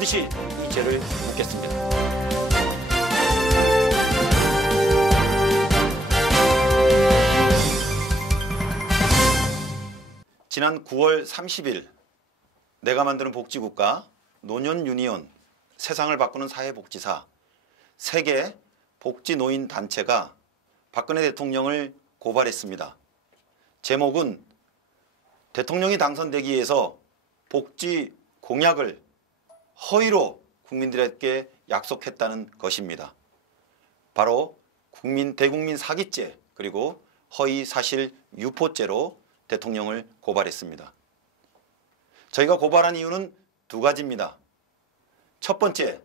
반드시 이 죄를 묻겠습니다. 지난 9월 30일 내가 만드는 복지국가 노년유니온 세상을 바꾸는 사회복지사 세계 복지노인단체가 박근혜 대통령을 고발했습니다. 제목은 대통령이 당선되기 위해서 복지 공약을 허위로 국민들에게 약속했다는 것입니다. 바로 대국민 사기죄 그리고 허위 사실 유포죄로 대통령을 고발했습니다. 저희가 고발한 이유는 두 가지입니다. 첫 번째,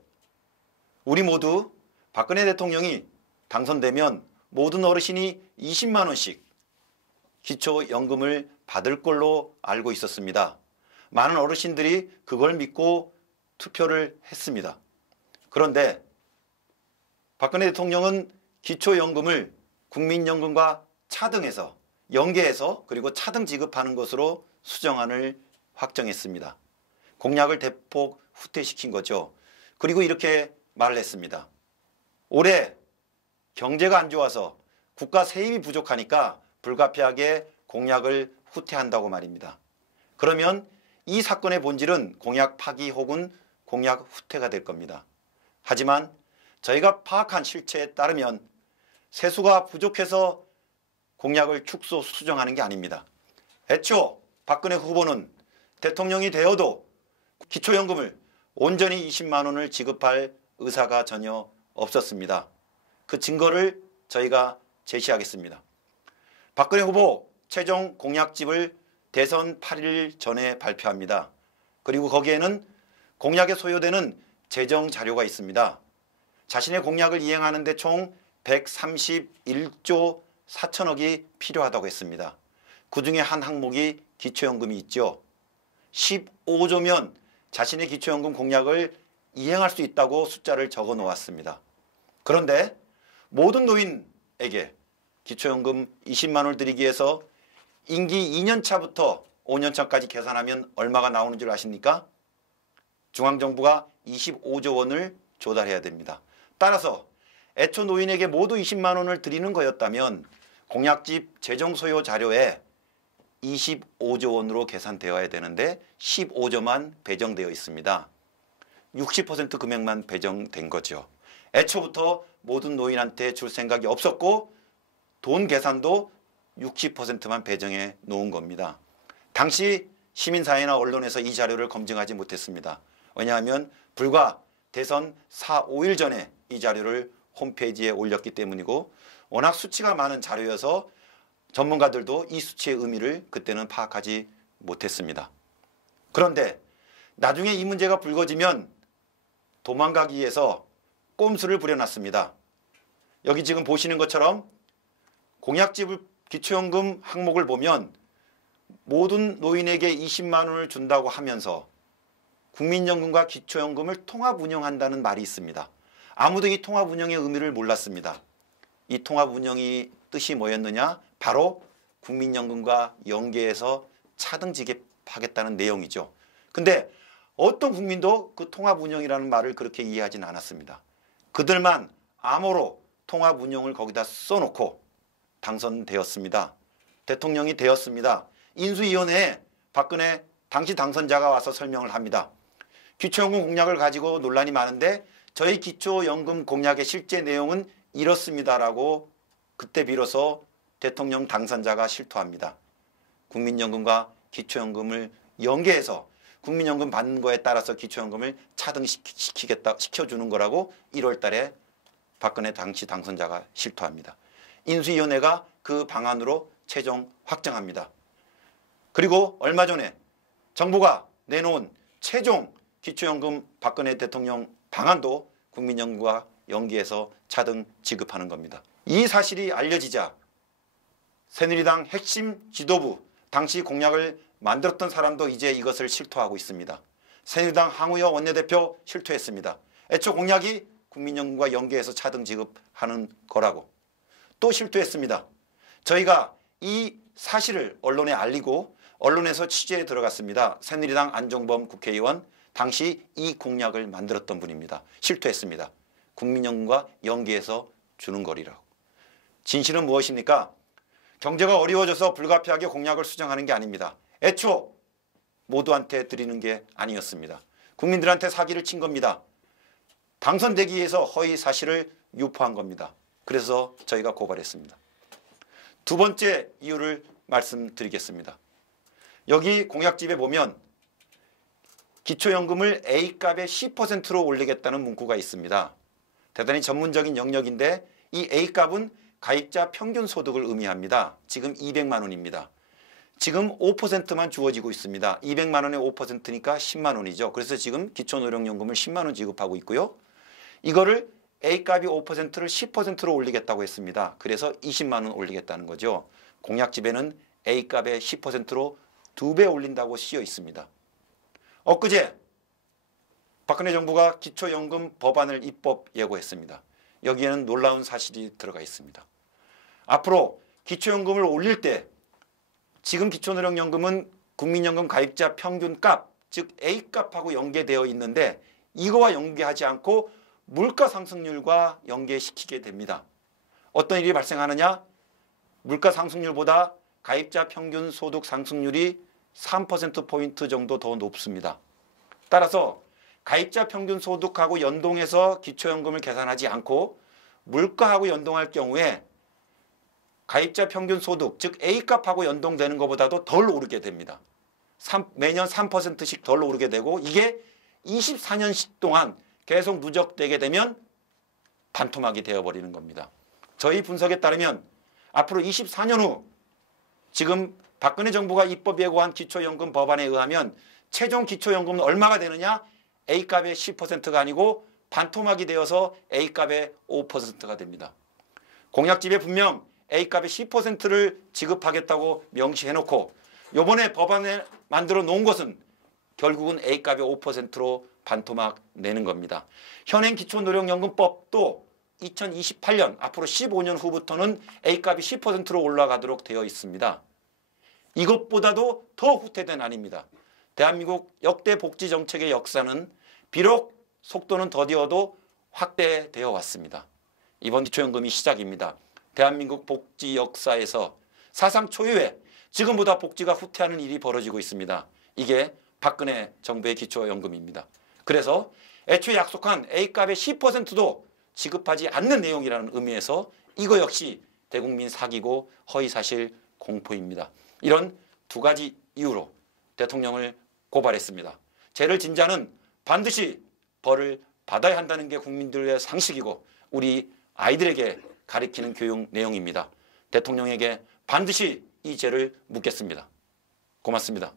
우리 모두 박근혜 대통령이 당선되면 모든 어르신이 20만 원씩 기초연금을 받을 걸로 알고 있었습니다. 많은 어르신들이 그걸 믿고 투표를 했습니다. 그런데 박근혜 대통령은 기초연금을 국민연금과 차등해서 연계해서 그리고 차등 지급하는 것으로 수정안을 확정했습니다. 공약을 대폭 후퇴시킨 거죠. 그리고 이렇게 말을 했습니다. 올해 경제가 안 좋아서 국가 세입이 부족하니까 불가피하게 공약을 후퇴한다고 말입니다. 그러면 이 사건의 본질은 공약 파기 혹은 공약 후퇴가 될 겁니다. 하지만 저희가 파악한 실체에 따르면 세수가 부족해서 공약을 축소 수정하는 게 아닙니다. 애초 박근혜 후보는 대통령이 되어도 기초연금을 온전히 20만 원을 지급할 의사가 전혀 없었습니다. 그 증거를 저희가 제시하겠습니다. 박근혜 후보 최종 공약집을 대선 8일 전에 발표합니다. 그리고 거기에는 공약에 소요되는 재정 자료가 있습니다. 자신의 공약을 이행하는 데 총 131조 4천억이 필요하다고 했습니다. 그 중에 한 항목이 기초연금이 있죠. 15조면 자신의 기초연금 공약을 이행할 수 있다고 숫자를 적어 놓았습니다. 그런데 모든 노인에게 기초연금 20만 원을 드리기 위해서 임기 2년 차부터 5년 차까지 계산하면 얼마가 나오는 줄 아십니까? 중앙정부가 25조 원을 조달해야 됩니다. 따라서 애초 노인에게 모두 20만 원을 드리는 거였다면 공약집 재정 소요 자료에 25조 원으로 계산되어야 되는데 15조만 배정되어 있습니다. 60% 금액만 배정된 거죠. 애초부터 모든 노인한테 줄 생각이 없었고 돈 계산도 60%만 배정해 놓은 겁니다. 당시 시민사회나 언론에서 이 자료를 검증하지 못했습니다. 왜냐하면 불과 대선 4, 5일 전에 이 자료를 홈페이지에 올렸기 때문이고 워낙 수치가 많은 자료여서 전문가들도 이 수치의 의미를 그때는 파악하지 못했습니다. 그런데 나중에 이 문제가 불거지면 도망가기 위해서 꼼수를 부려놨습니다. 여기 지금 보시는 것처럼 공약집을 기초연금 항목을 보면 모든 노인에게 20만 원을 준다고 하면서 국민연금과 기초연금을 통합 운영한다는 말이 있습니다. 아무도 이 통합 운영의 의미를 몰랐습니다. 이 통합 운영이 뜻이 뭐였느냐? 바로 국민연금과 연계해서 차등 지급하겠다는 내용이죠. 근데 어떤 국민도 그 통합 운영이라는 말을 그렇게 이해하지는 않았습니다. 그들만 암호로 통합 운영을 거기다 써놓고 당선되었습니다. 대통령이 되었습니다. 인수위원회에 박근혜 당시 당선자가 와서 설명을 합니다. 기초연금 공약을 가지고 논란이 많은데 저희 기초연금 공약의 실제 내용은 이렇습니다라고 그때 비로소 대통령 당선자가 실토합니다. 국민연금과 기초연금을 연계해서 국민연금 받는 거에 따라서 기초연금을 시켜주는 거라고 1월 달에 박근혜 당시 당선자가 실토합니다. 인수위원회가 그 방안으로 최종 확정합니다. 그리고 얼마 전에 정부가 내놓은 최종 기초연금 박근혜 대통령 방안도 국민연금과 연계해서 차등 지급하는 겁니다. 이 사실이 알려지자 새누리당 핵심 지도부, 당시 공약을 만들었던 사람도 이제 이것을 실토하고 있습니다. 새누리당 황우여 원내대표 실토했습니다. 애초 공약이 국민연금과 연계해서 차등 지급하는 거라고. 또 실토했습니다. 저희가 이 사실을 언론에 알리고 언론에서 취재에 들어갔습니다. 새누리당 안종범 국회의원, 당시 이 공약을 만들었던 분입니다. 실토했습니다. 국민연금과 연계해서 주는 거리라고. 진실은 무엇입니까? 경제가 어려워져서 불가피하게 공약을 수정하는 게 아닙니다. 애초 모두한테 드리는 게 아니었습니다. 국민들한테 사기를 친 겁니다. 당선되기 위해서 허위 사실을 유포한 겁니다. 그래서 저희가 고발했습니다. 두 번째 이유를 말씀드리겠습니다. 여기 공약집에 보면 기초연금을 A값의 10%로 올리겠다는 문구가 있습니다. 대단히 전문적인 영역인데 이 A값은 가입자 평균 소득을 의미합니다. 지금 200만 원입니다. 지금 5%만 주어지고 있습니다. 200만 원의 5%니까 10만 원이죠. 그래서 지금 기초노령연금을 10만 원 지급하고 있고요. 이거를 A값이 5%를 10%로 올리겠다고 했습니다. 그래서 20만 원 올리겠다는 거죠. 공약집에는 A값의 10%로 2배 올린다고 쓰여 있습니다. 엊그제 박근혜 정부가 기초연금 법안을 입법 예고했습니다. 여기에는 놀라운 사실이 들어가 있습니다. 앞으로 기초연금을 올릴 때 지금 기초노령연금은 국민연금 가입자 평균값, 즉 A값하고 연계되어 있는데 이거와 연계하지 않고 물가 상승률과 연계시키게 됩니다. 어떤 일이 발생하느냐? 물가 상승률보다 가입자 평균 소득 상승률이 3%포인트 정도 더 높습니다. 따라서 가입자 평균 소득하고 연동해서 기초연금을 계산하지 않고 물가하고 연동할 경우에 가입자 평균 소득, 즉 A값하고 연동되는 것보다도 덜 오르게 됩니다. 매년 3%씩 덜 오르게 되고 이게 24년씩 동안 계속 누적되게 되면 반토막이 되어버리는 겁니다. 저희 분석에 따르면 앞으로 24년 후 지금 박근혜 정부가 입법 예고한 기초연금 법안에 의하면 최종 기초연금은 얼마가 되느냐? A값의 10%가 아니고 반토막이 되어서 A값의 5%가 됩니다. 공약집에 분명 A값의 10%를 지급하겠다고 명시해놓고 이번에 법안에 만들어 놓은 것은 결국은 A값의 5%로 반토막 내는 겁니다. 현행 기초노령연금법도 2028년 앞으로 15년 후부터는 A값이 10%로 올라가도록 되어 있습니다. 이것보다도 더 후퇴된 안입니다. 대한민국 역대 복지 정책의 역사는 비록 속도는 더디어도 확대되어 왔습니다. 이번 기초연금이 시작입니다. 대한민국 복지 역사에서 사상 초유의 지금보다 복지가 후퇴하는 일이 벌어지고 있습니다. 이게 박근혜 정부의 기초연금입니다. 그래서 애초에 약속한 A값의 10%도 지급하지 않는 내용이라는 의미에서 이거 역시 대국민 사기고 허위사실 공포입니다. 이런 두 가지 이유로 대통령을 고발했습니다. 죄를 진 자는 반드시 벌을 받아야 한다는 게 국민들의 상식이고 우리 아이들에게 가르치는 교육 내용입니다. 대통령에게 반드시 이 죄를 묻겠습니다. 고맙습니다.